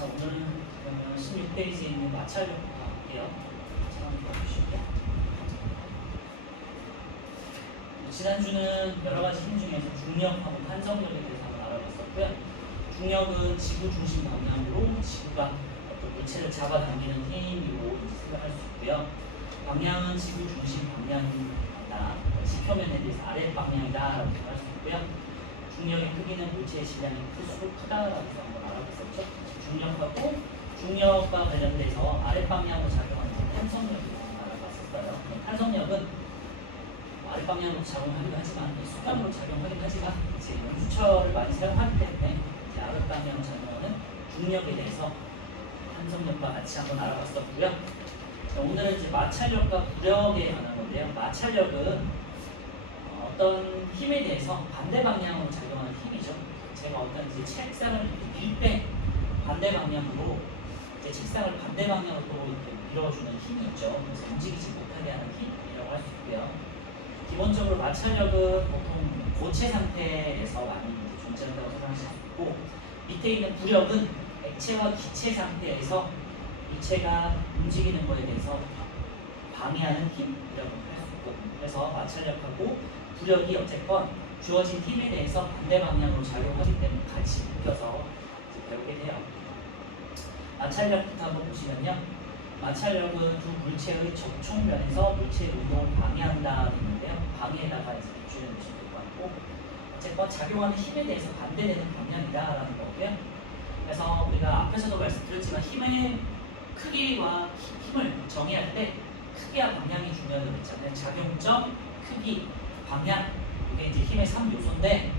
자, 오늘은 그러면 16페이지에 있는 마찰력부터 할게요. 한번 봐주시고요. 지난주는 여러 가지 힘 중에서 중력하고 탄성력에 대해서 한번 알아봤었고요. 중력은 지구 중심 방향으로 지구가 어떤 물체를 잡아당기는 힘이고 생각할 수 있고요. 방향은 지구 중심 방향이다. 지표면에 대해서 아래 방향이다라고 생각할 수 있고요. 중력의 크기는 물체의 질량이 클수록 크다라고 한번 알아봤었죠. 중력하고 중력과 관련돼서 아래 방향으로 작용하는 탄성력을 알아봤었어요. 탄성력은 아래 방향으로 작용하기도 하지만 수평으로 작용하기도 하지만 이제 수철을 많이 사용하기 때문에 이제 아래 방향으로 작용하는 중력에 대해서 탄성력과 같이 한번 알아봤었고요. 자, 오늘은 이제 마찰력과 부력에 관한 건데요. 마찰력은 어떤 힘에 대해서 반대 방향으로 작용하는 힘이죠. 제가 어떤 이제 책상을 밀 때 반대 방향으로 이제 책상을 반대 방향으로 이렇게 밀어주는 힘이 있죠. 그래서 움직이지 못하게 하는 힘이라고 할 수 있고요. 기본적으로 마찰력은 보통 고체 상태에서 많이 존재한다고 생각할 수 있고, 밑에 있는 부력은 액체와 기체 상태에서 물체가 움직이는 것에 대해서 방해하는 힘이라고 할 수 있거든요. 그래서 마찰력하고 부력이 어쨌건 주어진 힘에 대해서 반대 방향으로 작용하기 때문에 같이 묶여서 배우게 돼요. 마찰력부터 한번 보시면요. 마찰력은 두 물체의 접촉면에서 물체의 운동을 방해한다 되는데요. 방해에다가 이제 비추는 것이 될 것 같고, 어쨌건 작용하는 힘에 대해서 반대되는 방향이다라는 거고요. 그래서 우리가 앞에서도 말씀드렸지만 힘의 크기와 힘을 정의할 때 크기와 방향이 중요하다고 했잖아요. 작용점, 크기, 방향, 이게 이제 힘의 3요소인데,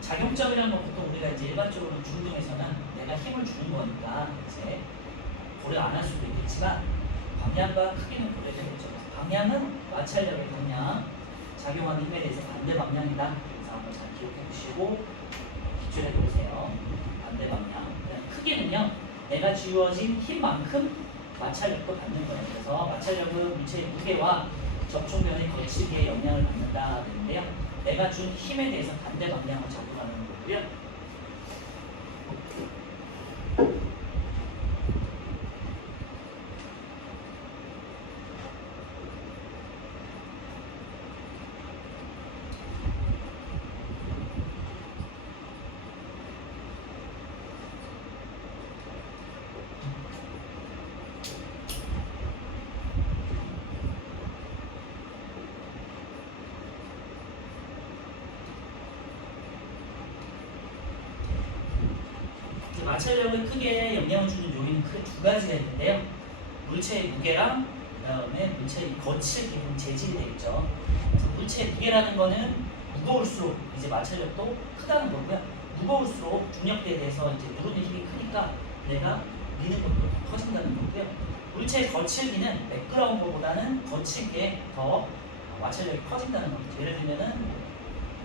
작용점이라는 건 보통 우리가 이제 일반적으로 중등에서는 내가 힘을 주는 거니까 이제 고려 안 할 수도 있겠지만, 방향과 크기는 고려되겠죠. 방향은 마찰력의 방향, 작용하는 힘에 대해서 반대 방향이다. 그래서 한번 잘 기억해 주시고 기출해 놓으세요. 반대 방향. 크기는요, 내가 주어진 힘만큼 마찰력도 받는 거예요. 그래서 마찰력은 물체의 무게와 접촉면의 거치기에 영향을 받는다 되는데요. 내가 준 힘에 대해서 반대 방향으로 작용하는 거고요. 마찰력은 크게 영향을 주는 요인은 크게 두 가지가 있는데요. 물체의 무게랑 그다음에 물체의 거칠기, 재질이 되겠죠. 그래서 물체의 무게라는 거는 무거울수록 이제 마찰력도 크다는 거고요. 무거울수록 중력대에 대해서 이제 누르는 힘이 크니까 내가 미는 것도 더 커진다는 거고요. 물체의 거칠기는 매끄러운 것보다는 거친 게 더 마찰력이 커진다는 거죠. 예를 들면은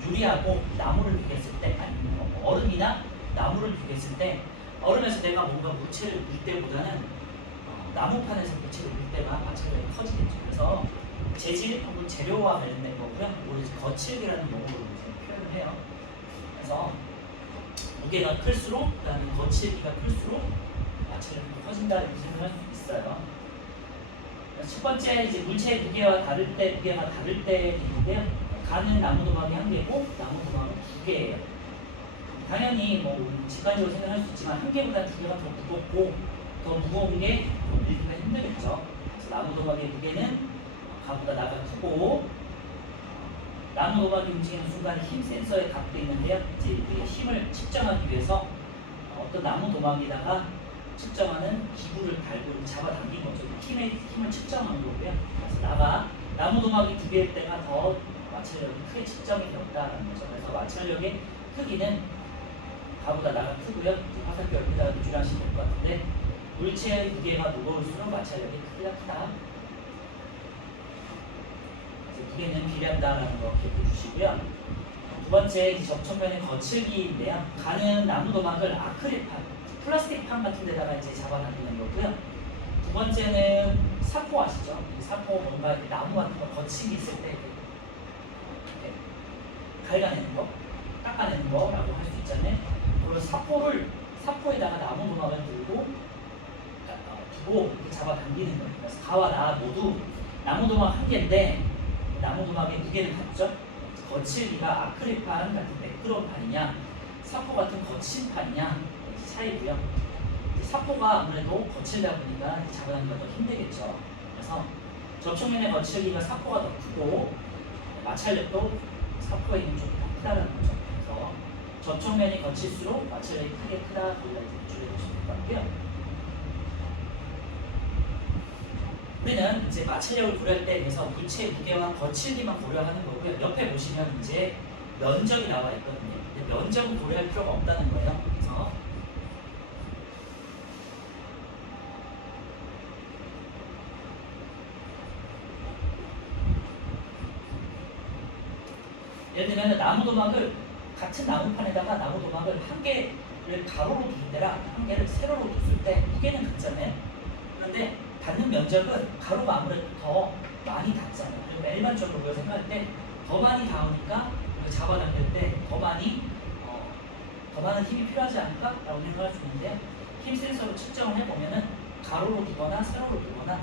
유리하고 나무를 비겼을 때, 아니 얼음이나 나무를 비겼을 때, 얼음에서 내가 뭔가 물체를 밀 때보다는 나무판에서 물체를 밀 때가 마찰력이 커지겠죠. 그래서 재질 혹은 재료와 관련된 거고요. 우리 거칠기라는 용어로 표현을 해요. 그래서 무게가 클수록, 그다음에 거칠기가 클수록 마찰력이 커진다는 생각할 수 있어요. 첫 번째, 이제 물체의 무게가 다를 때인데요. 가는 나무도막이 1개고 나무도막은 2개예요. 당연히 뭐 직관적으로 생각할 수 있지만 1개보다 2개가 더 무겁고, 더 무거운 게 밀기가 힘들겠죠. 그래서 나무도막의 무게는 가보다 나가 크고, 나무도막이 움직이는 순간 힘 센서에 각도 있는데요. 이제 힘을 측정하기 위해서 어떤 나무도막에다가 측정하는 기구를 달고 잡아당긴 거죠. 힘을 측정하는 거고요. 그래서 나무도막이 2개일 때가 더 마찰력이 크게 측정이 되었다는 거죠. 그래서 마찰력의 크기는 가보다 나가 크고요. 화살표 옆에다가 유출하시면 될 것 같은데, 물체의 무게가 무거울수록 마찰력이 크기가 크다. 그래서 무게는 비례한다라는 거 기억해 주시고요. 두 번째, 접촉면의 거칠기인데요. 가는 나무도막을 아크릴판, 플라스틱 판 같은 데다가 이제 잡아당기는 거고요. 두 번째는 사포 아시죠? 사포 뭔가 나무 같은 거 거칠기 있을 때 갉아내는 거, 닦아내는 거라고 할 수 있잖아요. 그리고 사포에다가 나무 도막을 두고 이렇게 잡아당기는 거예요. 그래서 가와 나 모두 나무 도막 한 개인데 나무 도막의 무게는 같죠? 거칠기가 아크릴판 같은 매끄러운 판이냐 사포 같은 거친 판이냐 이 차이고요. 사포가 아무래도 거칠다 보니까 잡아당기기가 더 힘들겠죠. 그래서 접촉면의 거칠기가 사포가 더 크고 마찰력도 사포에 있는 쪽이 더 크다는 거죠. 그래서 접촉면이 거칠수록 마찰력이 크다 거기다 이제 줄여주시면 될 것 같고요. 우리는 이제 마찰력을 고려할 때 그래서 물체의 무게와 거칠기만 고려하는 거고요. 옆에 보시면 이제 면적이 나와 있거든요. 근데 면적은 고려할 필요가 없다는 거예요. 그래서 예를 들면 나무 도막을 같은 나무판에다가 나무 도막을 한 개를 가로로 두는 데랑 한 개를 세로로 뒀을 때 무게는 같잖아요. 그런데 닿는 면적은 가로가 아무래도 더 많이 닿잖아요. 그리고 일반적으로 우리가 생각할 때 더 많이 닿으니까 잡아당길 때 더 많은 힘이 필요하지 않을까라고 생각할 수 있는데요. 힘 센서로 측정을 해보면은 가로로 두거나 세로로 두거나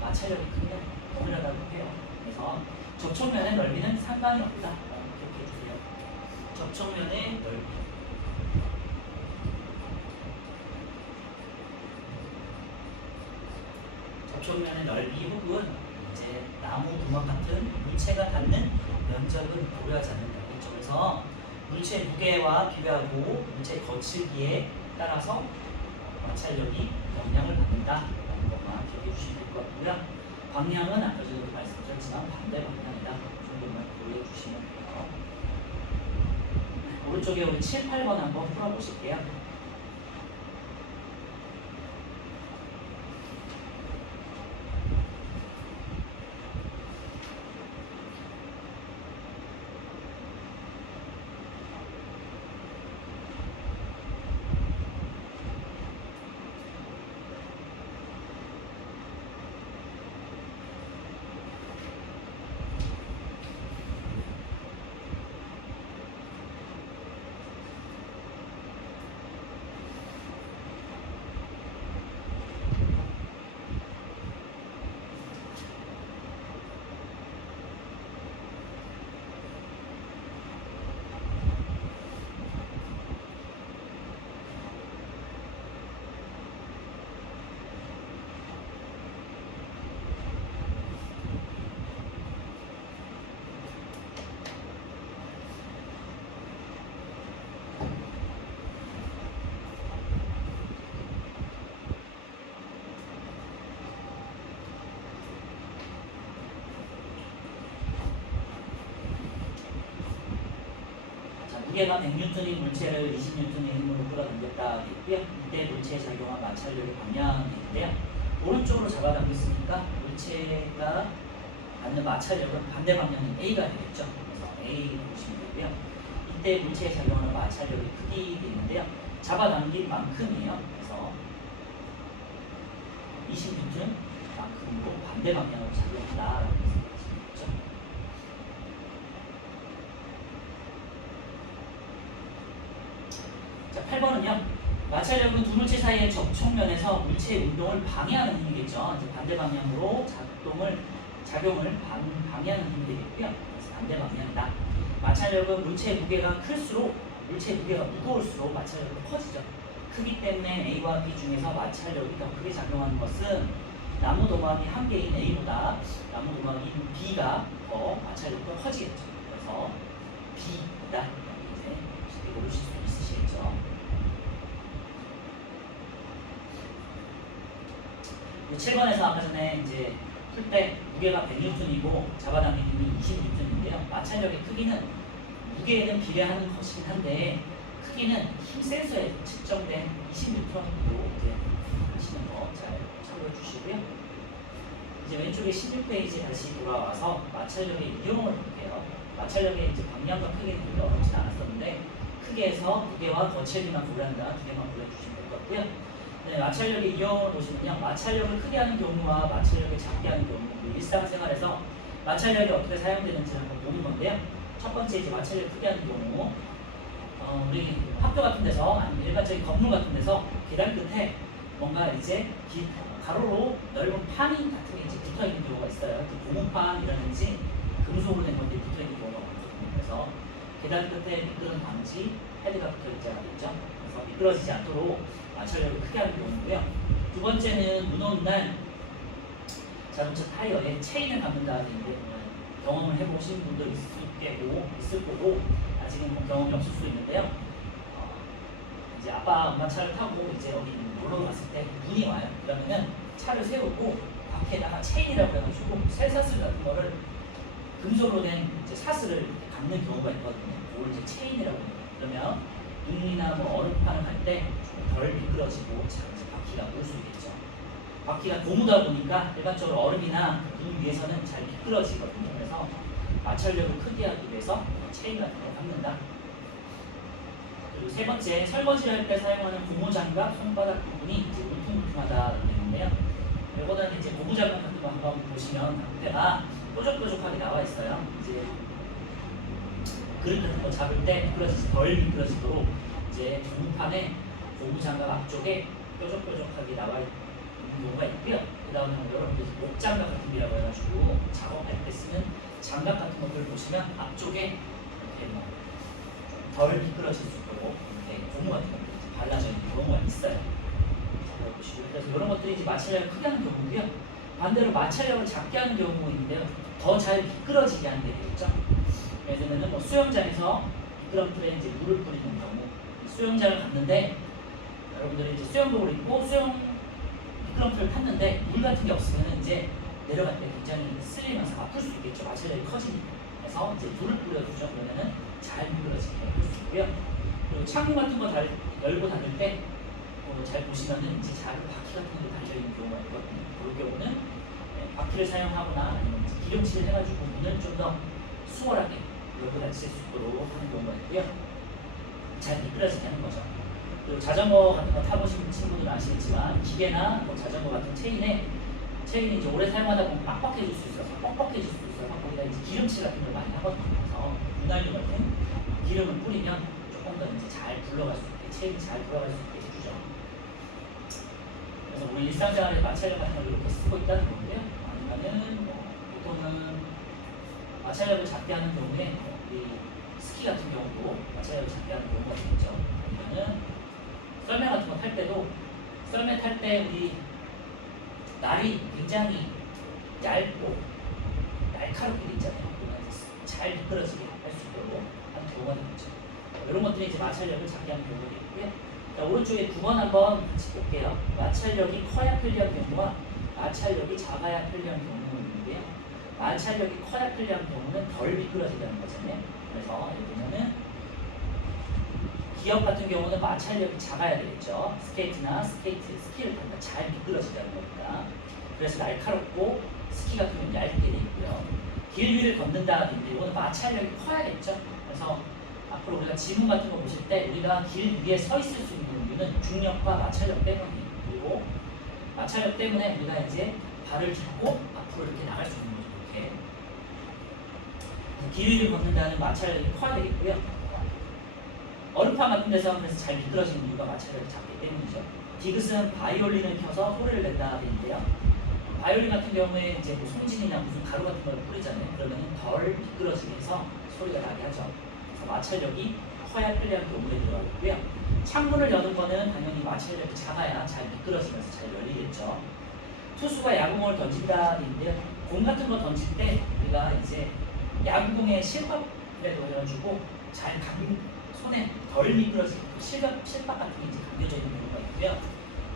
마찰력이 크면 동일하다고 해요. 그래서 접촉면의 넓이는 상관이 없다라고 기억해 주세요. 접촉면의 넓이. 접촉면의 넓이 혹은 이제 나무 도막 같은 물체가 닿는 면적은 고려하지 않는다고 했죠. 그래서 물체의 무게와 비교하고 물체의 거칠기에 따라서 마찰력이 영향을 받는다라는 것만 기억해 주시면 될 것 같고요. 방향은 아까 전에도 말씀드렸지만 반대 방향이다. 그 정도만 고려해 주시면 돼요. 오른쪽에 우리 7, 8번 한번 풀어보실게요. 무게가 100N인 물체를 20N의 힘으로 끌어당겼다 했고요. 이때 물체에 작용한 마찰력의 방향인데요. 오른쪽으로 잡아당겼으니까 물체가 받는 마찰력은 반대 방향인 A가 되겠죠. 그래서 A 보시면 되고요. 이때 물체에 작용하는 마찰력의 크기가 있는데요. 잡아당긴 만큼이에요. 그래서 20N만큼으로 반대 방향으로 작용한다. 자, 8번은요. 마찰력은 두 물체 사이의 접촉면에서 물체의 운동을 방해하는 힘이겠죠. 이제 반대 방향으로 작용을 방해하는 힘이 되겠고요. 그래서 반대 방향이다. 마찰력은 물체의 무게가 클수록 물체의 무게가 무거울수록 마찰력이 커지죠. 크기 때문에 A와 B 중에서 마찰력이 더 크게 작용하는 것은 나무 도막이 한 개인 A보다 나무 도막인 B가 더 마찰력이 더 커지겠죠. 그래서 B다. 이제 쉽게 고르실 수 있으시겠죠. 7번에서 아까 전에 이제 풀 때 무게가 100N이고 잡아당기는 힘이 20N인데요. 마찰력의 크기는 무게에는 비례하는 것이긴 한데 크기는 힘 센서에 측정된 20N으로 이제 하시는 거 잘 참고해 주시고요. 이제 왼쪽에 16페이지 다시 돌아와서 마찰력의 이용을 볼게요. 마찰력의 이제 방향과 크기는 그렇게 어렵진 않았었는데 크기에서 무게와 거칠기만 고른다. 두 개만 골라주시면 될 것 같고요. 네, 마찰력의 이용을 보시면요. 마찰력을 크게 하는 경우와 마찰력을 작게 하는 경우 일상생활에서 마찰력이 어떻게 사용되는지 한번 보는 건데요. 첫 번째 이제 마찰력을 크게 하는 경우 우리 학교 같은 데서 아니면 일반적인 건물 같은 데서 계단 끝에 뭔가 이제 가로로 넓은 판이 같은 게 이제 붙어 있는 경우가 있어요. 고무판이라든지 금속으로 된 것들이 붙어 있는 경우가 많거든요. 그래서 계단 끝에 미끄럼 방지 패드가 붙어 있지 않겠죠. 그래서 미끄러지지 않도록 마찰력을 크게 하는 경우고요. 두 번째는 눈 오는 날 자동차 타이어에 체인을 감는다는데 경험을 해보신 분도 있을 거고 아직은 뭐 경험이 없을 수 있는데요. 이제 아빠 엄마 차를 타고 이제 어디 놀러 갔을 때 눈이 와요. 그러면은 차를 세우고 밖에다가 체인이라고 해가지고 쇠사슬 같은 거를 금속으로 된 이제 사슬을 이렇게 감는 경우가 있거든요. 그걸 이제 체인이라고 해요. 그러면 눈이나 뭐 얼음판을 갈 때 덜 미끄러지고 잘 이제 바퀴가 올 수 있겠죠. 바퀴가 고무다 보니까 일반적으로 얼음이나 눈 위에서는 잘 미끄러지거든요. 그래서 마찰력을 크게 하기 위해서 체인 같은 걸 감는다. 그리고 세 번째, 설거지를 할 때 사용하는 고무장갑 손바닥 부분이 이제 울퉁불퉁하다는 얘기인데요. 이거는 이제 고무장갑 같은 거 한번 보시면 앞에가 뾰족뾰족하게 나와 있어요. 이제 그릇 같은 거 잡을 때 덜 미끄러지도록 이제 고무판에 고무장갑 앞쪽에 뾰족뾰족하게 나와 있는 경우가 있고요. 그 다음에 여러분들 목장갑 같은 게라고 해가지고 작업할 때 쓰는 장갑 같은 것들 보시면 앞쪽에 이렇게 덜 미끄러질 수 있도록 이렇게 고무 같은 것들이 발라져 있는 경우가 있어요. 그래서 이런 것들이 이제 마찰력을 크게 하는 경우고요. 반대로 마찰력을 작게 하는 경우가 있는데요. 더 잘 미끄러지게 하는 게 되겠죠. 예를 들면 뭐 수영장에서 미끄럼틀에 이제 물을 뿌리는 경우, 수영장을 갔는데 여러분들이 이제 수영복을 입고 미끄럼틀을 탔는데 물 같은 게 없으면 이제 내려갈 때 굉장히 쓸리면서 아플 수 있겠죠. 마찰력이 커지니까. 그래서 이제 물을 뿌려주죠. 그러면은 잘 미끄러지게 해줄 수 있고요. 그리고 창문 같은 거 열고 닫을 때 잘 보시면은 이제 작은 바퀴 같은 게 달려 있는 경우가 있거든요. 그런 경우는 바퀴를 사용하거나 아니면 기름칠을 해가지고 문을 좀 더 수월하게 열고 닫을 수 있도록 하는 경우가 있고요. 잘 미끄러지게 하는 거죠. 그리고 자전거 같은 거 타보신 친구들은 아시겠지만 기계나 뭐 자전거 같은 체인이 이제 오래 사용하다 보면 빡빡해질 수 있어서 거기다 이제 기름칠 같은 걸 많이 하거든요. 그래서 윤활유 같은 기름을 뿌리면 조금 더 이제 잘 굴러갈 수 있게 체인이 잘 돌아갈 수 있게 해주죠. 그래서 우리 일상생활에 마찰력 같은 걸 이렇게 쓰고 있다는 거고요. 아니면은 보통은 마찰력을 작게 하는 경우에 우리 스키 같은 경우도 마찰력을 작게 하는 경우가 있죠. 아니면은 썰매 같은 거 탈 때도 썰매 탈 때 우리 날이 굉장히 얇고 날카롭게 있잖아요. 잘 미끄러지게 할 수 있도록 하는 경우가 되겠죠. 이런 것들이 이제 마찰력을 작게 하는 경우가 있고요. 자, 오른쪽에 9번 한번 같이 볼게요. 마찰력이 커야 편리한 경우와 마찰력이 작아야 편리한 경우가 있는데요. 마찰력이 커야 편리한 경우는 덜 미끄러진다는 거잖아요. 그래서 여기 보면은 기업 같은 경우는 마찰력이 작아야 되겠죠. 스키를 탄다 잘 미끄러지다는 거니까. 그래서 날카롭고 스키 같은 경우는 얇게 돼 있고요. 길 위를 걷는다든지 이거는 마찰력이 커야겠죠. 그래서 앞으로 우리가 지문 같은 거 보실 때 우리가 길 위에 서 있을 수 있는 이유는 중력과 마찰력 때문이에요. 그리고 마찰력 때문에 우리가 이제 발을 딛고 앞으로 이렇게 나갈 수 있는 거죠. 이렇게. 길 위를 걷는다는 마찰력이 커야 되겠고요. 얼음판 같은 데서 그래서 잘 미끄러지는 이유가 마찰력이 작기 때문이죠. 디귿은 바이올린을 켜서 소리를 낸다 되는데요. 바이올린 같은 경우에 이제 뭐 송진이나 무슨 가루 같은 걸 뿌리잖아요. 그러면 덜 미끄러지게 해서 소리가 나게 하죠. 그래서 마찰력이 커야 편리한 경우에 들어가고요. 창문을 여는 거는 당연히 마찰력이 작아야 잘 미끄러지면서 잘 열리겠죠. 투수가 야구공을 던진다 되는데요. 공 같은 거 던질 때 우리가 이제 야구공에 실밥이라고 해가지고 잘 손에 덜 미끄러지고 실밥 같은 게 이제 감겨져 있는 경우가 있고요.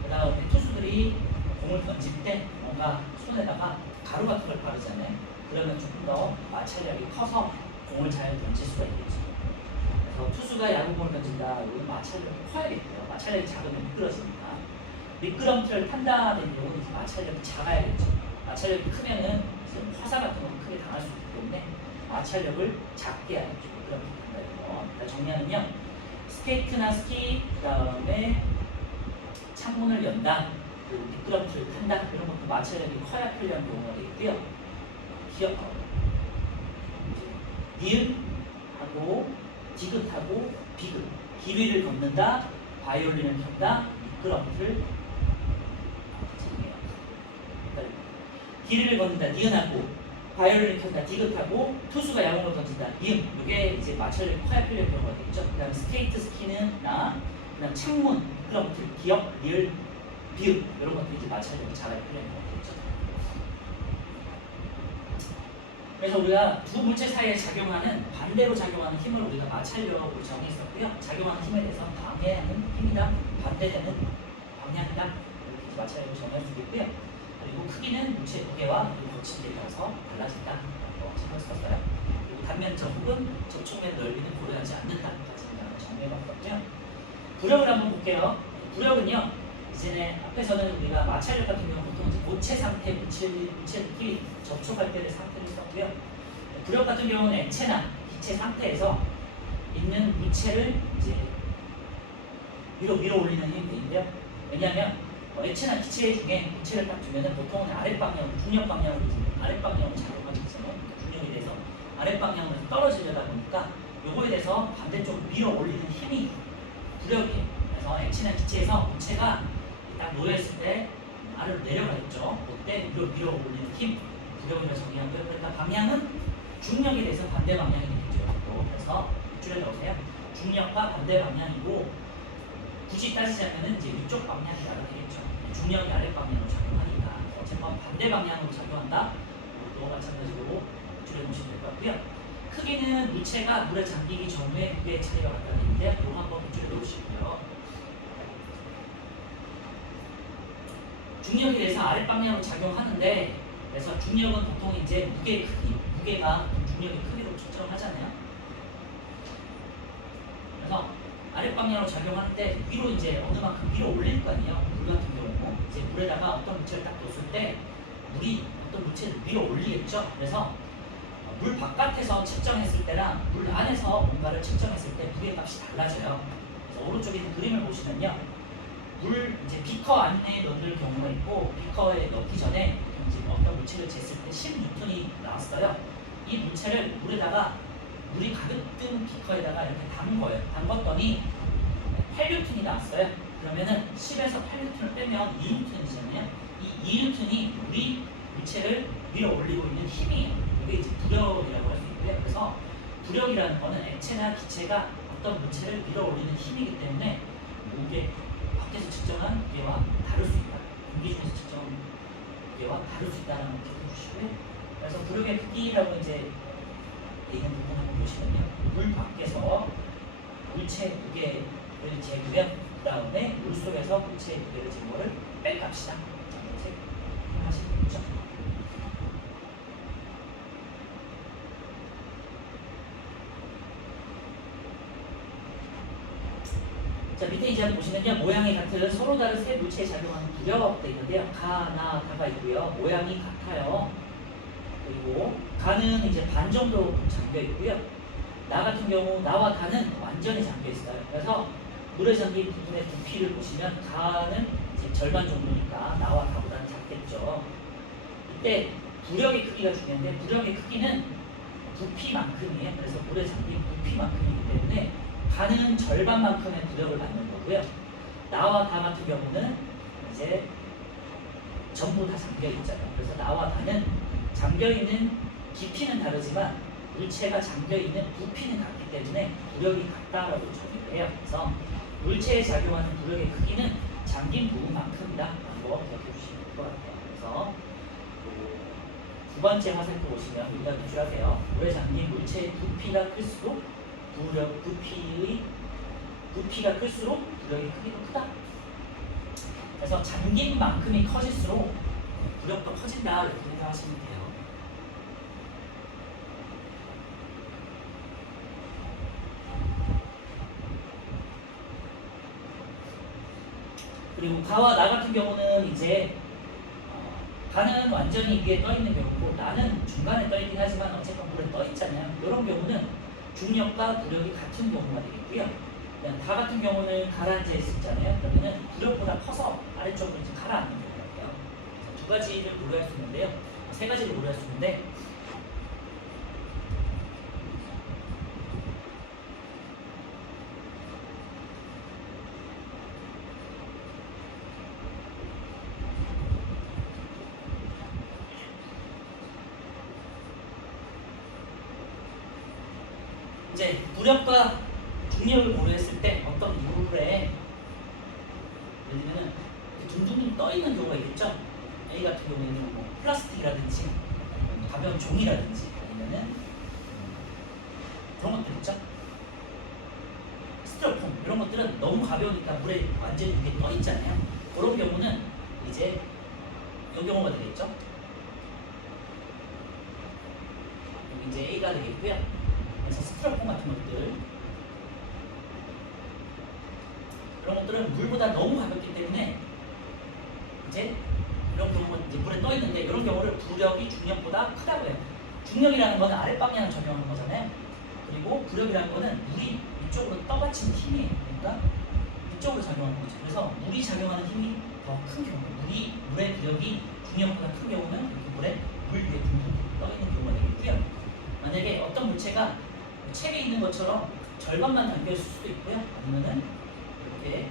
그 다음에 투수들이 공을 던질 때 뭔가 손에다가 가루 같은 걸 바르잖아요. 그러면 조금 더 마찰력이 커서 공을 잘 던질 수가 있겠죠. 그래서 투수가 야구공을 던진다. 이건 마찰력이 커야겠고요. 마찰력이 작으면 미끄러지니까. 미끄럼틀을 탄다 된 경우는 이제 마찰력이 작아야겠죠. 마찰력이 크면은 이제 화사 같은 거 크게 당할 수 있기 때문에 마찰력을 작게 해야겠죠. 미끄럼틀 탄다는 거. 정리하면요. 스케이트나 스키, 그 다음에 창문을 연다, 그리고 미끄럼틀을 탄다, 이런 것도 마찰력이 커야 편리한 경우가 되겠고요. 니은하고 디귿하고 비급. 길이를 걷는다, 바이올린을 켠다, 미끄럼틀. 길이를 걷는다, 니은하고, 바이올린을 켠다, 디귿하고, 투수가 야구를 던진다, 이음. 이게 이제 마찰력, 화약필력 경우가 되겠죠. 그 다음에 스케이트 스키는 나, 그 다음 창문, 미끄럼틀, 기역, 리을, 비읍. 이런 것들이 이제 마찰력이 잘 필요한 경우가 되겠죠. 그래서 우리가 두 물체 사이에 작용하는 반대로 작용하는 힘을 우리가 마찰력으로 정했었고요. 작용하는 힘에 대해서 방해하는 힘이다, 반대되는 방향이다, 이렇게 마찰력을 정할 수 있고요. 그리고 크기는 물체의 무게와 그리고 거침에 따라서 달라진다라고 정했었어요. 그리고 단면적 혹은 접촉면 넓이는 고려하지 않는다까지 정리해봤거든요. 부력을 한번 볼게요. 부력은요, 이제는 앞에서는 우리가 마찰력 같은 경우는 보통 이제 고체 상태, 물체들끼리 접촉할 때의 상태를 썼고요. 부력 같은 경우는 액체나 기체 상태에서 있는 물체를 이제 위로 올리는 힘인데요. 왜냐하면 액체나 기체 중에 물체를 딱 두면은 보통은 아랫방향으로, 중력방향으로 아랫방향으로 작용하기 때문에 중력에 대해서 아랫방향으로 떨어지려다 보니까 요거에 대해서 반대쪽으로 밀어 올리는 힘이 부력이에요. 그래서 액체나 기체에서 물체가 딱 놓여있을 때 아래로 내려가겠죠. 그때 위로 밀어 올리는 힘, 부력이라고 정의하고요. 그러니까 방향은 중력에 대해서 반대 방향이 되겠죠. 그래서 줄여 넣으세요. 중력과 반대 방향이고, 굳이 따지자면은 이제 위쪽 방향이 나야 되겠죠. 중력이 아래 방향으로 작용하니까 어쨌건 반대 방향으로 작용한다. 이것도 마찬가지로 줄여 놓으시면 될 것 같고요. 크기는 물체가 물에 잠기기 전에 무게 차이가 같다는 얘기인데, 이거 한번 줄여 놓으시고요. 중력에 대해서 아래 방향으로 작용하는데, 그래서 중력은 보통 이제 무게의 크기, 무게가 중력의 크기로 측정을 하잖아요. 그래서 아래 방향으로 작용하는데 위로 이제 어느 만큼 위로 올릴 거 아니에요. 물 같은 경우 이제 물에다가 어떤 물체를 딱 뒀을 때 물이 어떤 물체를 위로 올리겠죠. 그래서 물 바깥에서 측정했을 때랑 물 안에서 뭔가를 측정했을 때 무게값이 달라져요. 그래서 오른쪽에 있는 그림을 보시면요, 물 이제 비커 안에 넣을 경우가 있고, 비커에 넣기 전에 이제 어떤 물체를 쟀을 때 10뉴턴이 나왔어요. 이 물체를 물에다가 물이 가득 든 비커에다가 이렇게 담궈요. 담궜더니 8뉴턴이 나왔어요. 그러면은 10에서 8뉴턴을 빼면 2뉴턴이잖아요. 이 2뉴턴이 물체를 밀어 올리고 있는 힘이에요. 이게 이제 부력이라고 할 수 있고요. 그래서 부력이라는 거는 액체나 기체가 어떤 물체를 밀어 올리는 힘이기 때문에 무게, 밖에서 측정한 무게와 다를 수 있다. 공기 중에서 측정한 무게와 다를 수 있다는 걸 기억해 주시고요. 그래서 부력의 크기라고 이제 있는 부분 한번 보시면요, 물 밖에서 물체 무게를 재고요. 그 다음에 물 속에서 물체의 무게를 재는 거를 뺄값이다. 이렇게 하시면 되죠. 자, 밑에 이제 한번 보시면요, 모양이 같은 서로 다른 세 물체에 작용하는 부력 돼 있는데요. 가, 나, 다가 있고요. 모양이 같아요. 그리고 가는 이제 반 정도 잠겨 있고요. 나 같은 경우, 나와 다는 완전히 잠겨 있어요. 그래서 물에 잠긴 부분의 부피를 보시면 가는 이제 절반 정도니까 나와 다보다는 작겠죠. 이때 부력의 크기가 중요한데, 부력의 크기는 부피만큼이에요. 그래서 물에 잠긴 부피만큼이기 때문에 가는 절반만큼의 부력을 받는 거고요. 나와 다 같은 경우는 이제 전부 다 잠겨 있잖아요. 그래서 나와 다는 잠겨 있는 깊이는 다르지만 물체가 잠겨 있는 부피는 같기 때문에 부력이 같다라고 정의를 해요. 그래서 물체에 작용하는 부력의 크기는 잠긴 부분만큼이다. 라고 기억해 주시면 될 것 같아요. 그래서 두 번째 화살표 보시면 여기다 노출하세요. 물에 잠긴 물체의 부피가 클수록 부피가 클수록 부력의 크기도 크다. 그래서 잠긴 만큼이 커질수록 부력도 커진다, 이렇게 생각하시면 돼요. 그리고 가와 나 같은 경우는 이제 가는 완전히 위에 떠 있는 경우고, 나는 중간에 떠 있긴 하지만 어쨌든 물에 떠 있잖아요. 이런 경우는 중력과 부력이 같은 경우가 되겠고요. 다 같은 경우는 가라앉아 있잖아요. 그러면은 부력보다 커서 아래쪽으로 이제 가라앉는 경우가 돼요. 두 가지를 고려할 수 있는데요. 세 가지를 고려할 수 있는데, 이제 무력과 중력을 고려했을 때 어떤 물에 예를 들면 둥둥둥 떠 있는 경우가 있겠죠. A 같은 경우에는 뭐 플라스틱이라든지 가벼운 종이라든지 아니면은 그런 것들 있죠. 스티로폼 이런 것들은 너무 가벼우니까 물에 완전히 이게 떠 있잖아요. 그런 경우는 이제 이 경우가 되겠죠. 여기 이제 A가 되겠고요. 그래서 스티로폼 같은 것들 이런 것들은 물보다 너무 가볍기 때문에 이제 이런 경우는 이제 물에 떠 있는데 이런 경우를 부력이 중력보다 크다고 해요. 중력이라는 거는 아랫방향을 적용하는 거잖아요. 그리고 부력이라는 거는 물이 이쪽으로 떠받치는 힘이에요. 그러니까 이쪽으로 작용하는 거죠. 그래서 물이 작용하는 힘이 더 큰 경우, 물의 부력이 중력보다 큰 경우는 이렇게 물 위에 둥둥 떠 있는 경우가 되겠고요. 만약에 어떤 물체가 책에 있는 것처럼 절반만 담겨 있을 수도 있고요. 아니면은 이렇게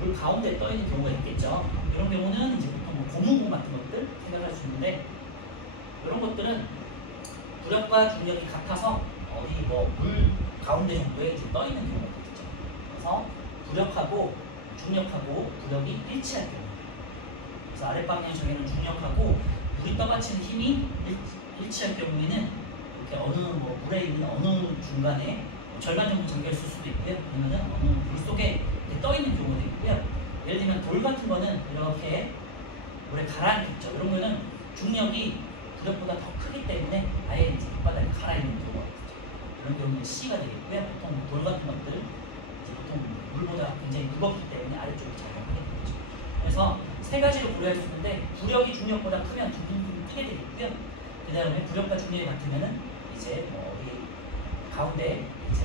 물 가운데 떠 있는 경우가 있겠죠. 이런 경우는 이제 보통 뭐 고무공 같은 것들 생각할 수 있는데 이런 것들은 부력과 중력이 같아서 어디 뭐 물 가운데 정도에 이제 떠 있는 경우가 있겠죠. 그래서 부력하고 중력하고 부력이 일치할 경우. 그래서 아랫방향 정에는 중력하고 물이 떠받치는 힘이 일치할 경우에는 이렇게 어느 뭐 물에 있는 어느 중간에 절반 정도 잠겨 있을 수도 있고요. 아니면은 어느 물 속에 떠 있는 경우도 있고요. 예를 들면 돌 같은 거는 이렇게 물에 가라앉겠죠. 이런 거는 중력이 부력보다 더 크기 때문에 아예 이제 밑바닥에 가라앉는 경우가 있죠. 이런 경우는 C가 되겠고요. 보통 돌 같은 것들 이제 보통 물보다 굉장히 무겁기 때문에 아래쪽에 작용하게 되죠. 그래서 세 가지로 고려할 수 있는데 부력이 중력보다 크면 둥둥둥 뜨게 되겠고요. 그 다음에 부력과 중력이 같으면은 이제 뭐 어디 가운데 이제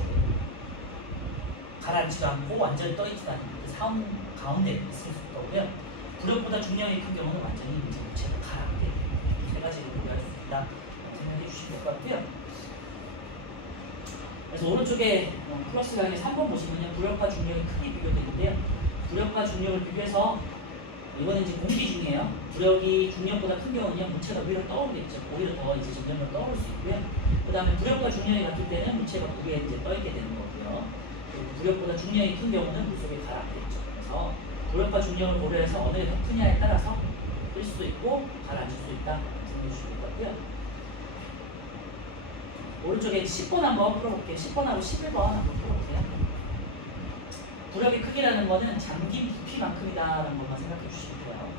가라앉지도 않고 완전히 떠있지도 않는 그 사운 가운데 있을 수 거고요. 부력보다 중력이 큰 경우는 완전히 이제 물체가 가라앉게 됩니다. 세 가지로 고려할 수 있다 생각해 주시면 될 것 같고요. 그래서 오른쪽에 플러스 강의 3번 보시면요. 부력과 중력이 크게 비교되는데요. 부력과 중력을 비교해서 이거는 이제 공기 중이에요. 부력이 중력보다 큰 경우는 물체가 위로 떠오르겠죠. 오히려 더 이제 점점 떠오를 수 있고요. 그 다음에 부력과 중력이 같을 때는 물체가 위에 이제 떠 있게 되는 거고요. 그리고 부력보다 중력이 큰 경우는 물속에 가라앉겠죠. 그래서 부력과 중력을 고려해서 어느 게 더 크냐에 따라서 뜰 수도 있고 가라앉을 수 있다 생각해 주시면 될 것 같고요. 오른쪽에 10번 한번 풀어볼게요. 10번하고 11번 한번 풀어볼게요. 부력의 크기라는 거는 잠긴 부피만큼이다라는 것만 생각해 주시면 돼요.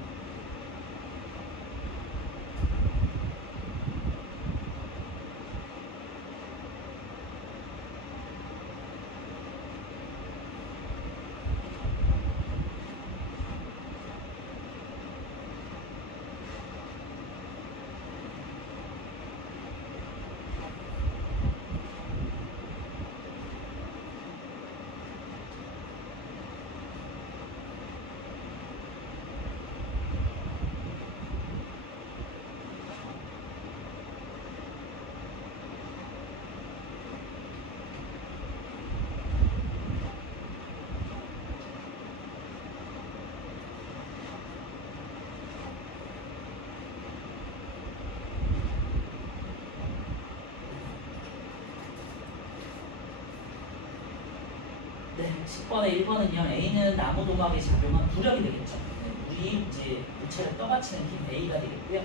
네, 10번에 1번은요. A는 나무 도막에 작용한 부력이 되겠죠. 네, 물이 이제 물체를 떠받치는 힘 A가 되겠고요.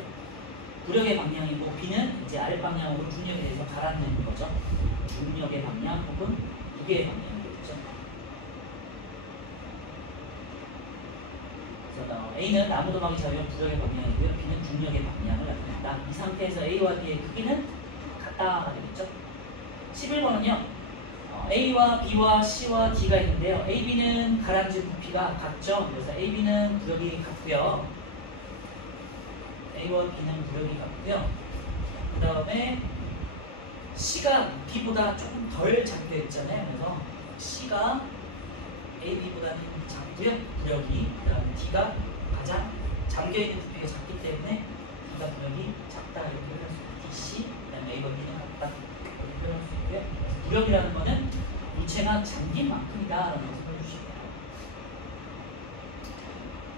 부력의 방향이고 B는 이제 아랫 방향으로 중력에 대해서 가라앉는 거죠. 중력의 방향 혹은 무게의 방향이 되겠죠. 그래서 A는 나무 도막에 작용한 부력의 방향이고요. B는 중력의 방향을 나타낸다. 이 상태에서 A와 B의 크기는 같다가 되겠죠. 11번은요. A와 B와 C와 D가 있는데요. A, B는 가라앉은 부피가 같죠. 그래서 A, B는 부력이 같고요. A와 B는 부력이 같고요. 그 다음에 C가 B보다 조금 덜 잠겨 있잖아요. 그래서 C가 A, B보다는 작고요. 부력이. 그 다음에 D가 가장 잠겨 있는 부피가 작기 때문에 D가 부력이 작다 이렇게 표현할 수 있고 DC, 그 다음에 A와 B는 같다 이렇게 표현할 수 있고요. 부력이라는 거는 물체가 잠긴 만큼이다라는 것을 보여주시고요.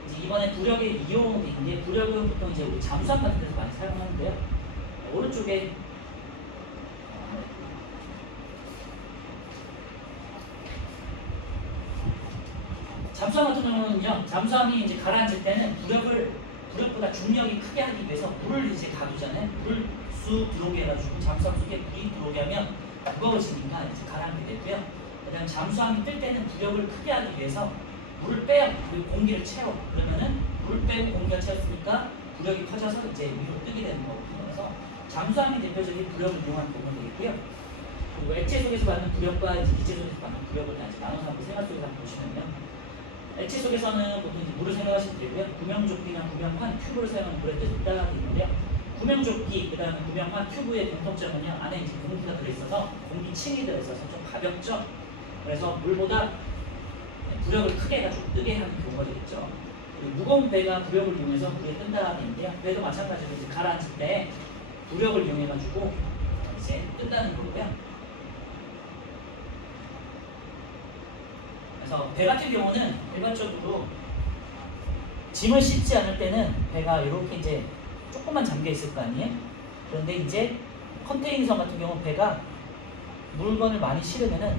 이제 이번에 부력의 이용인데 부력은 보통 이제 우리 잠수함 같은 데서 많이 사용하는데요. 오른쪽에 잠수함 같은 경우는요, 잠수함이 이제 가라앉을 때는 부력보다 중력이 크게 하기 위해서 물을 이제 가두잖아요. 물을 쑥 들어오게 해가지고 잠수함 속에 물이 들어오게 하면 무거워지니까 이제 가라앉게 되고요. 그다음 잠수함이 뜰 때는 부력을 크게 하기 위해서 물을 빼요. 그리고 공기를 채워. 그러면은 물을 빼고 공기가 채웠으니까 부력이 커져서 이제 위로 뜨게 되는 거거든요. 그래서 잠수함이 대표적인 부력을 이용하는 경우가 되겠고요. 그리고 액체 속에서 받는 부력과 이제 기체 속에서 받는 부력을 이제 나눠서 한번 생활 속에서 한번 보시면요. 액체 속에서는 보통 이제 물을 생각하시면 되고요. 구명조끼나 구명환, 튜브를 사용하는 물에 뜻이 따라 있는데요. 구명조끼, 그 다음에 구명환, 튜브의 공통점은요. 안에 이제 공기가 들어있어서 공기층이 들어있어서 좀 가볍죠. 그래서 물보다 부력을 크게 해가지고 뜨게 하는 경우가 되겠죠. 그리고 무거운 배가 부력을 이용해서 물에 뜬다는 얘기인데요. 배도 마찬가지로 이제 가라앉을 때 부력을 이용해가지고 이제 뜬다는 거고요. 그래서 배 같은 경우는 일반적으로 짐을 싣지 않을 때는 배가 이렇게 이제 조금만 잠겨 있을 거 아니에요? 그런데 이제 컨테이너선 같은 경우 배가 물건을 많이 실으면은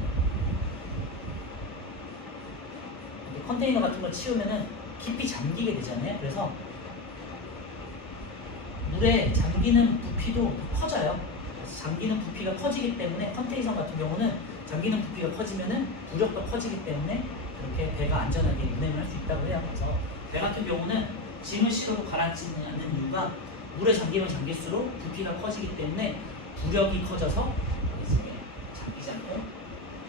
컨테이너 같은 걸 치우면은 깊이 잠기게 되잖아요. 그래서 물에 잠기는 부피도 커져요. 그래서 잠기는 부피가 커지기 때문에 컨테이너 같은 경우는 잠기는 부피가 커지면은 부력도 커지기 때문에 그렇게 배가 안전하게 운행을 할 수 있다고 해요. 그래서 배 같은 경우는 짐을 실어도 가라앉지 않는 이유가 물에 잠기면 잠길수록 부피가 커지기 때문에 부력이 커져서 잠기지 않고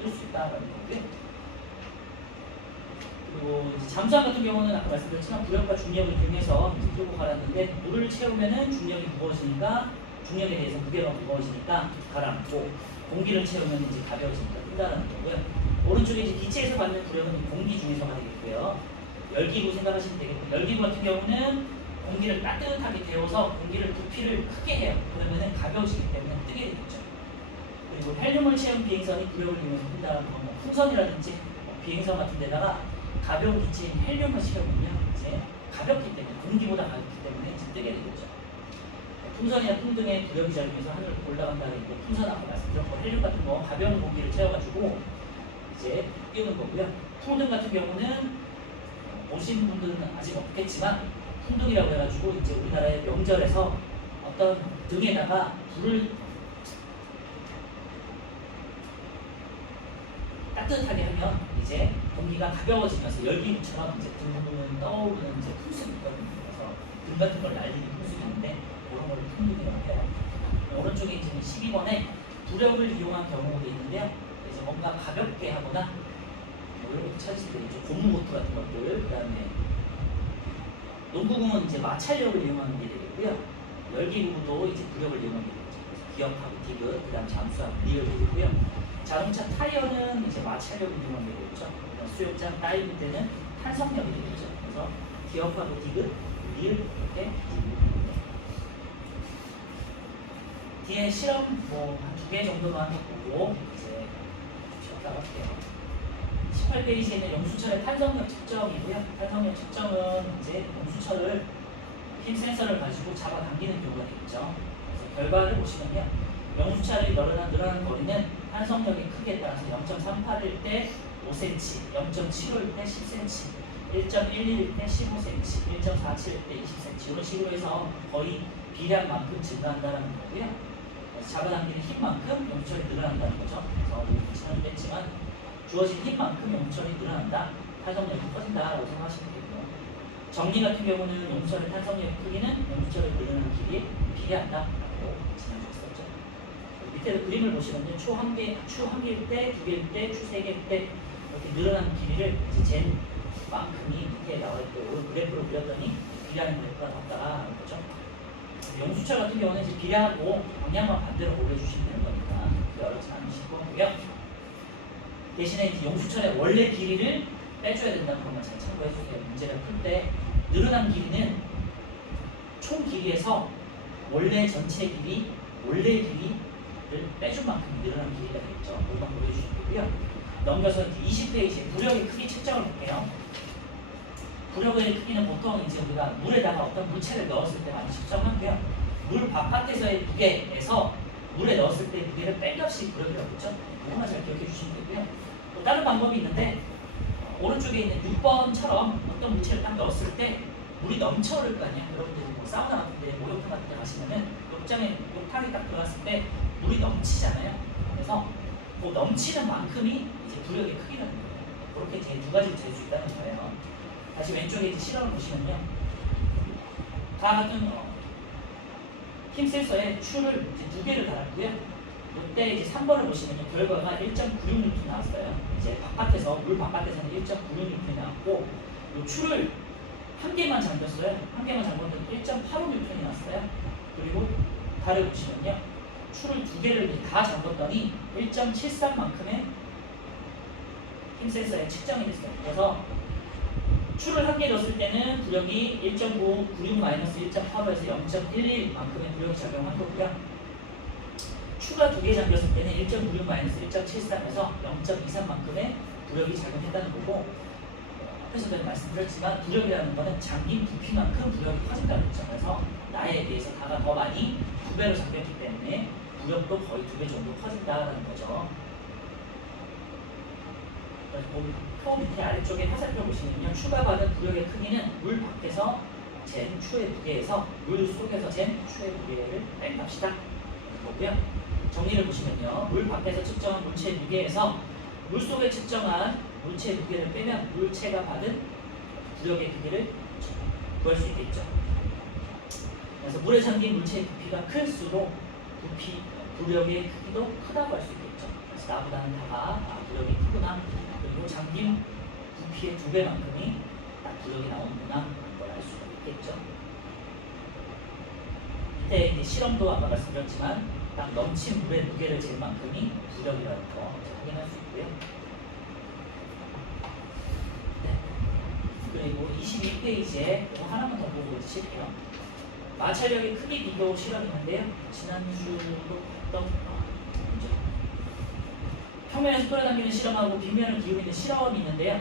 뜰 수 있다는 거고요. 그리고 이제 잠수함 같은 경우는 아까 말씀드렸지만 부력과 중력을 이용해서 끌고 가라앉는데 물을 채우면은 중력이 무거워지니까 중력에 대해서 무게가 무거워지니까 가라앉고 공기를 채우면 이제 가벼워지니까 뜬다는 거고요. 오른쪽에 이제 기체에서 받는 부력은 공기 중에서가 되겠고요. 열기구 생각하시면 되겠고, 열기구 같은 경우는 공기를 따뜻하게 데워서 공기를 부피를 크게 해요. 그러면은 가벼워지기 때문에 뜨게 되겠죠. 그리고 헬륨을 채운 비행선이 부력을 이용해서 뜬다는 건 풍선이라든지 비행선 같은 데다가 가벼운 기체인 헬륨을 실으면요, 이제 가볍기 때문에 공기보다 가볍기 때문에 이제 뜨게 되겠죠. 풍선이나 풍등의 부력이 작용해서 하늘을 올라간다는 게 풍선 아까 말씀드렸고 헬륨 같은 거 가벼운 공기를 채워가지고 이제 띄우는 거고요. 풍등 같은 경우는 보신 분들은 아직 없겠지만 풍등이라고 해가지고 이제 우리나라의 명절에서 어떤 등에다가 불을 따뜻하게 하면 이제 공기가 가벼워지면서 열기구처럼 이제 둥둥 떠오르는 이제 풍습이 있거든요. 그래서 등 같은 걸 날리는 풍습이 있는데 그런 걸 풍등이라고 해요. 오른쪽에 이제 12번에 부력을 이용한 경우도 있는데요. 이제 뭔가 가볍게 하거나 뭐 이런 거 찾으실 때 이제 고무보트 같은 것들, 그 다음에 농구공은 이제 마찰력을 이용하는 게 되겠고요. 열기구도 이제 부력을 이용하는 게 되겠죠. 그래서 기업하고 디귿, 그 다음 잠수함, 리얼 되겠고요. 자동차 타이어는 이제 마찰력을 이용하는 게 되겠죠. 수욕장, 다이빙 때는 탄성력이 되겠죠. 그래서 기업하고 디귿, 리얼 이렇게 뒤에 실험 뭐 한 2개 정도만 보고 이제 쉬었다 갈게요. 18페이지에 있는 영수철의 탄성력 측정이고요. 탄성력 측정은 이제 영수철을 힘 센서를 가지고 잡아당기는 경우가 되겠죠. 그래서 결과를 보시면요. 영수철이 늘어난 거리는 탄성력의 크기에 따라서 0.38일 때 5cm, 0.75일 때 10cm, 1.11일 때 15cm, 1.47일 때 20cm 이런 식으로 해서 거의 비례한만큼 증가한다는 거고요. 잡아당기는 힘만큼 영수철이 늘어난다는 거죠. 그래서 우리 기차는 뺐지만 주어진 힘만큼 영수철이 늘어난다, 탄성력이 커진다라고 생각하시면 되고요. 정리 같은 경우는 영수철의 탄성력 크기는 영수철의 늘어나는 길이에 비례한다라고 지난주에 썼죠. 밑에 그림을 보시면요, 추 한 개일 때, 2개일 때, 추 3개일 때 이렇게 늘어나는 길이를 이제 잰 만큼이 밑에 나와 있고 그래프로 그렸더니 비례하는 그래프가 나왔다라는 거죠. 영수철 같은 경우는 이제 비례하고 방향만 반대로 올려주시면 되는 거니까 어렵지 않으실 거고요. 대신에 이제 영수철의 원래 길이를 빼줘야 된다는 것만 잘 참고해 주세요. 문제를 풀 때 늘어난 길이는 총 길이에서 원래 전체 길이, 원래 길이를 빼준 만큼 늘어난 길이가 되겠죠. 그것만 보여주시면 되고요. 넘겨서 이제 20페이지에 부력의 크기 측정을 볼게요. 부력의 크기는 보통 이제 우리가 물에다가 어떤 물체를 넣었을 때 많이 측정하고요. 물 바깥에서의 무게에서 물에 넣었을 때 무게를 뺀 값이 부력이라고 했죠. 그것만 잘 기억해 주시면 되고요. 또 다른 방법이 있는데 오른쪽에 있는 6번처럼 어떤 물체를 딱 넣었을 때 물이 넘쳐 흐를 거 아니야. 여러분들이 뭐 사우나 같은데 목욕탕 같은 데 가시면은 욕탕에 딱 들어갔을 때 물이 넘치잖아요. 그래서 그 넘치는 만큼이 이제 부력의 크기라는 거예요. 그렇게 이제 두 가지를 잴 수 있다는 거예요. 다시 왼쪽에 이제 실험을 보시면요. 다 같은 힘 센서에 추를 이제 두 개를 달았고요. 이때 이제 3번을 보시면요. 결과가 1.96N 나왔어요. 이제 바깥에서 물 바깥에서는 1.96N 나왔고 이 추를 한 개만 잠겼어요. 한 개만 잠궜는데 1.85N이 나왔어요. 그리고 달에 보시면요. 추를 두 개를 다 잠궜더니 1.73만큼의 힘 센서에 측정이 됐어요. 그래서 추를 한 개 넣었을 때는 부력이 1.996-1.85에서 0.11만큼의 부력이 작용한 거고요. 추가 두 개 잠겼을 때는 1.96-1.73에서 0.23만큼의 부력이 작용했다는 거고, 앞에서도 말씀드렸지만 부력이라는 거는 잠긴 부피만큼 부력이 커진다는 거죠. 그래서 나에 비해서 다가 더 많이 2배로 잠겼기 때문에 부력도 거의 2배 정도 커진다는 거죠. 표 밑에 아래쪽에 화살표 보시면요. 추가 받은 부력의 크기는 물 밖에서 잰 추의 무게에서 물 속에서 잰 추의 무게를 뺀답시다. 거고요. 정리를 보시면요. 물 밖에서 측정한 물체의 무게에서 물 속에 측정한 물체의 무게를 빼면 물체가 받은 부력의 크기를 구할 수 있겠죠. 그래서 물에 잠긴 물체의 부피가 클수록 부력의 크기도 크다고 할 수 있겠죠. 그래서 나보다는 다가 부력이 크구나. 그리고 잠긴 부피의 2배만큼이 딱 부력이 나오는구나 하는 걸 알 수가 있겠죠. 이때 이제 실험도 아까 말씀드렸지만 딱 넘친 물의 무게를 잴 만큼이 부력이라는 거 확인할 수 있고요. 네. 그리고 22페이지에 이거 하나만 더 보고 있을게요. 마찰력의 크기 비교 실험인데요. 지난주도 했던 문제. 평면에서 끌어당기는 실험하고 빗면을 기울이는 실험이 있는데요.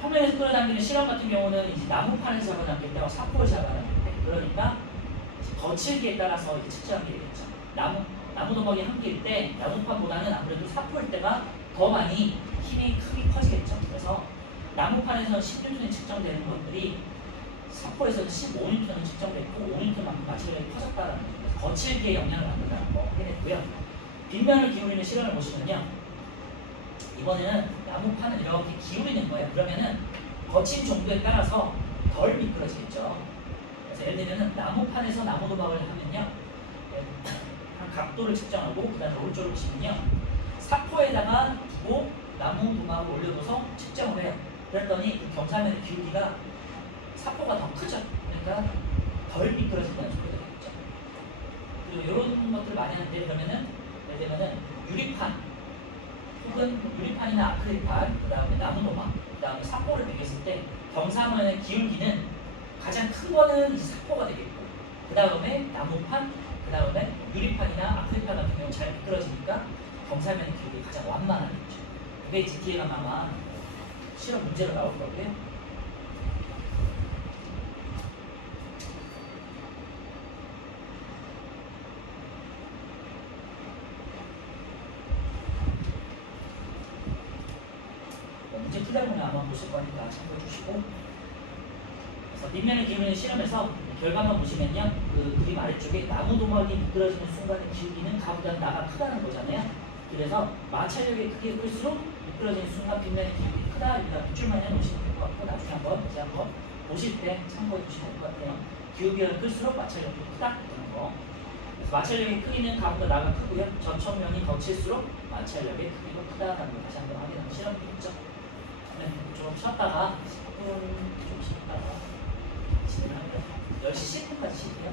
평면에서 끌어당기는 실험 같은 경우는 이제 나무판에서 잡아당길 때와 사포를 잡아당길 때, 그러니까 거칠기에 따라서 이제 측정하게 되겠죠. 나무도막이 한 개일 때 나무판보다는 아무래도 사포일 때가 더 많이 힘이 크게 커지겠죠. 그래서 나무판에서 10N이 측정되는 것들이 사포에서는 15N이 측정됐고 5N만큼 마찰력이 커졌다는 거죠. 거칠기에 영향을 받는다는 거 해냈고요. 빗면을 기울이는 실험을 보시면요. 이번에는 나무판을 이렇게 기울이는 거예요. 그러면은 거친 정도에 따라서 덜 미끄러지겠죠. 그래서 예를 들면 나무판에서 나무도막을 하면요. 한 각도를 측정하고 그 다음에 오른쪽으로 보시면요. 사포에다가 두고 나무도막을 올려둬서 측정을 해요. 그랬더니 그 경사면의 기울기가 사포가 더 크죠. 그러니까 덜 미끄러진다는 소리가 되겠죠. 그리고 이런 것들을 많이 하는데, 그러면은 예를 들면은 유리판 혹은 유리판이나 아크릴판, 그 다음에 나무도막, 그 다음에 사포를 매겼을 때 경사면의 기울기는 가장 큰 거는 이 사포가 되겠고, 그 다음에 나무판, 그 다음에 유리판이나 아크릴판 같은 경우는 잘 미끄러지니까 경사면의 기울기가 가장 완만하겠죠. 그게 이제 뒤에 가면 아마 실험 문제로 나올 거고요. 문제 풀다 보면 아마 보실 거니까 참고해 주시고. 그래서 빗면을 기울이는 실험에서 결과만 보시면요. 그 그림 아래쪽에 나무도막이 미끄러지는 순간의 기울기는 가보다 나가 크다는 거잖아요. 그래서 마찰력의 크기가 클수록 미끄러지는 순간 빗면의 기울기 크다. 일단 밑줄만 해놓으시면 될 것 같고, 나중에 다시 한번 보실 때 참고해 주시면 될 것 같아요. 기울기가 클수록 마찰력이 크다. 그런 거. 그래서 마찰력의 크기는 가보다 나가 크고요. 전천면이 거칠수록 마찰력의 크기가 크다라는 걸 다시 한번 확인하는 실험이겠죠. 네, 좀 쉬었다가 10분 좀 쉬었다가 진행합니다. 10시 10분까지 쉬고요.